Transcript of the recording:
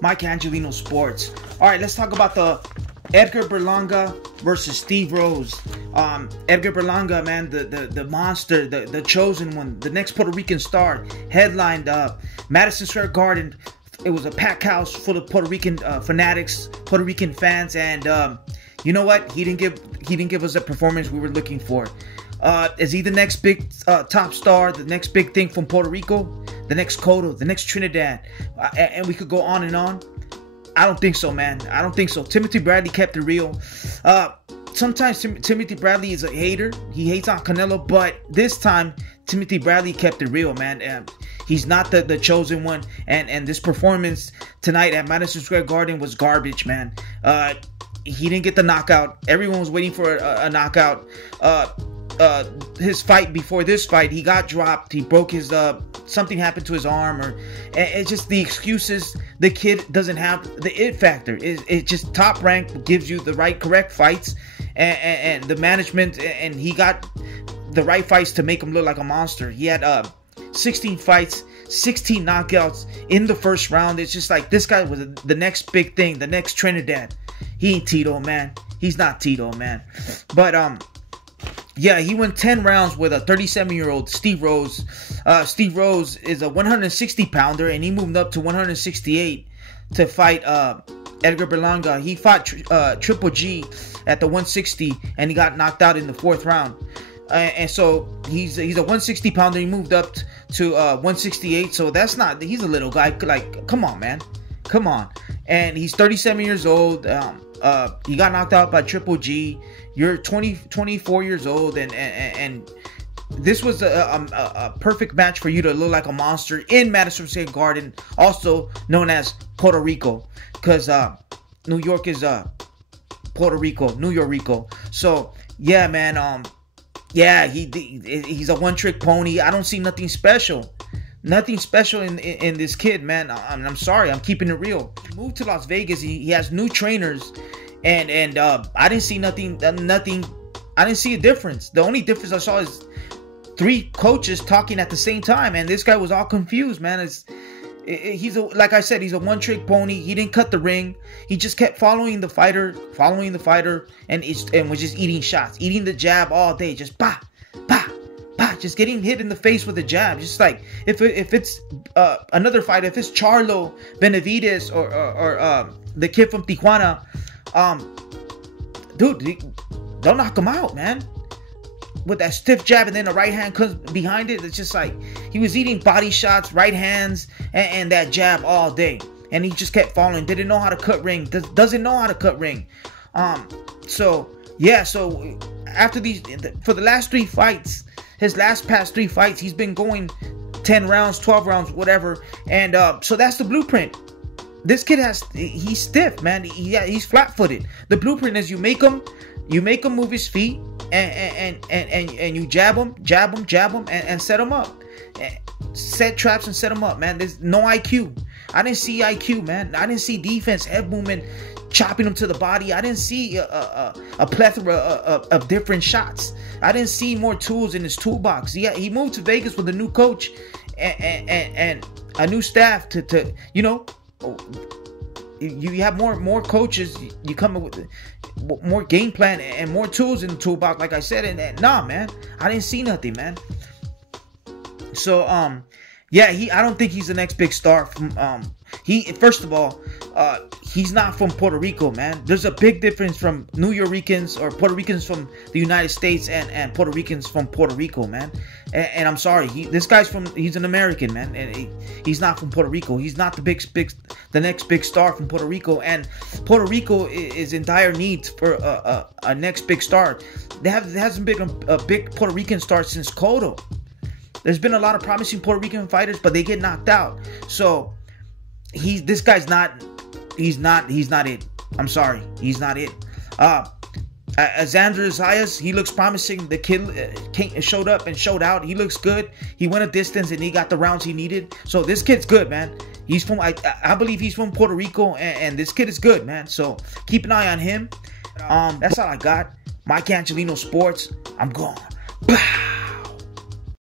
Mike Angelino Sports. All right, let's talk about the Edgar Berlanga versus Steve Rose. Edgar Berlanga, man, the monster, the chosen one, the next Puerto Rican star, headlined Madison Square Garden. It was a packed house full of Puerto Rican fanatics, Puerto Rican fans, and you know what? He didn't give us the performance we were looking for. Is he the next big top star, the next big thing from Puerto Rico, the next Kodo, the next Trinidad, and we could go on and on? I don't think so, man. I don't think so. Timothy Bradley kept it real. Sometimes Timothy Bradley is a hater. He hates on Canelo, but this time Timothy Bradley kept it real, man. He's not the chosen one, and this performance tonight at Madison Square Garden was garbage, man. He didn't get the knockout. Everyone was waiting for a knockout. His fight before this fight, he got dropped. He broke his something happened to his arm, or it's just the excuses. The kid doesn't have the it factor. It just Top Rank gives you the correct fights, and the management, and he got the right fights to make him look like a monster. He had 16 fights, 16 knockouts in the first round. It's just like this guy was the next big thing, the next Trinidad. He ain't Tito, man. He's not Tito, man. But yeah, he went 10 rounds with a 37-year-old Steve Rose. Steve Rose is a 160-pounder, and he moved up to 168 to fight Edgar Berlanga. He fought Triple G at the 160, and he got knocked out in the 4th round. And so he's a 160-pounder. He moved up to 168. So that's not. He's a little guy. Like, come on, man, come on. And he's 37 years old. He got knocked out by Triple G. You're 24 years old, and this was a perfect match for you to look like a monster in Madison Square Garden, also known as Puerto Rico, because New York is Puerto Rico, New York Rico. So yeah, man. Yeah, he's a one-trick pony. I don't see nothing special. Nothing special in this kid, man. I'm sorry. I'm keeping it real. He moved to Las Vegas. He has new trainers, and I didn't see nothing. I didn't see a difference. The only difference I saw is 3 coaches talking at the same time, and this guy was all confused, man. Like I said, he's a one-trick pony. He didn't cut the ring. He just kept following the fighter, and was just eating shots, eating the jab all day, just bah, bah, bah, just getting hit in the face with a jab. Just like if it's another fight, if it's Charlo Benavides or the kid from Tijuana, dude, don't knock him out, man. With that stiff jab, and then the right hand comes behind it. It's just like he was eating body shots, right hands, and that jab all day, and he just kept falling. Didn't know how to cut ring. Doesn't know how to cut ring. So yeah. So after for the last 3 fights, his past 3 fights, he's been going 10 rounds, 12 rounds, whatever. And so that's the blueprint. This kid he's stiff, man. He's flat-footed. The blueprint is you make him move his feet, and you jab him, and set him up. Set traps and set him up, man. There's no IQ. I didn't see IQ, man. I didn't see defense, head movement, chopping him to the body. I didn't see a plethora of different shots. I didn't see more tools in his toolbox. He moved to Vegas with a new coach and a new staff to you know, you have more coaches. You come up with more game plan and more tools in the toolbox, like I said. And nah, man, I didn't see nothing, man. So yeah, I don't think he's the next big star. First of all, he's not from Puerto Rico, man. There's a big difference from New Yorkers or Puerto Ricans from the United States and Puerto Ricans from Puerto Rico, man. And I'm sorry, he's an American, man, and he's not from Puerto Rico. He's not the next big star from Puerto Rico, and Puerto Rico is in dire need for a next big star. There hasn't been a big Puerto Rican star since Kodo. There's been a lot of promising Puerto Rican fighters, but they get knocked out. So this guy's not. He's not it. I'm sorry, he's not it. Xander Zayas, he looks promising. The kid showed up and showed out. He looks good. He went a distance and he got the rounds he needed. So this kid's good, man. He's from I believe he's from Puerto Rico, and this kid is good, man. So keep an eye on him. That's all I got. Mike Angelino Sports. I'm gone. Bah!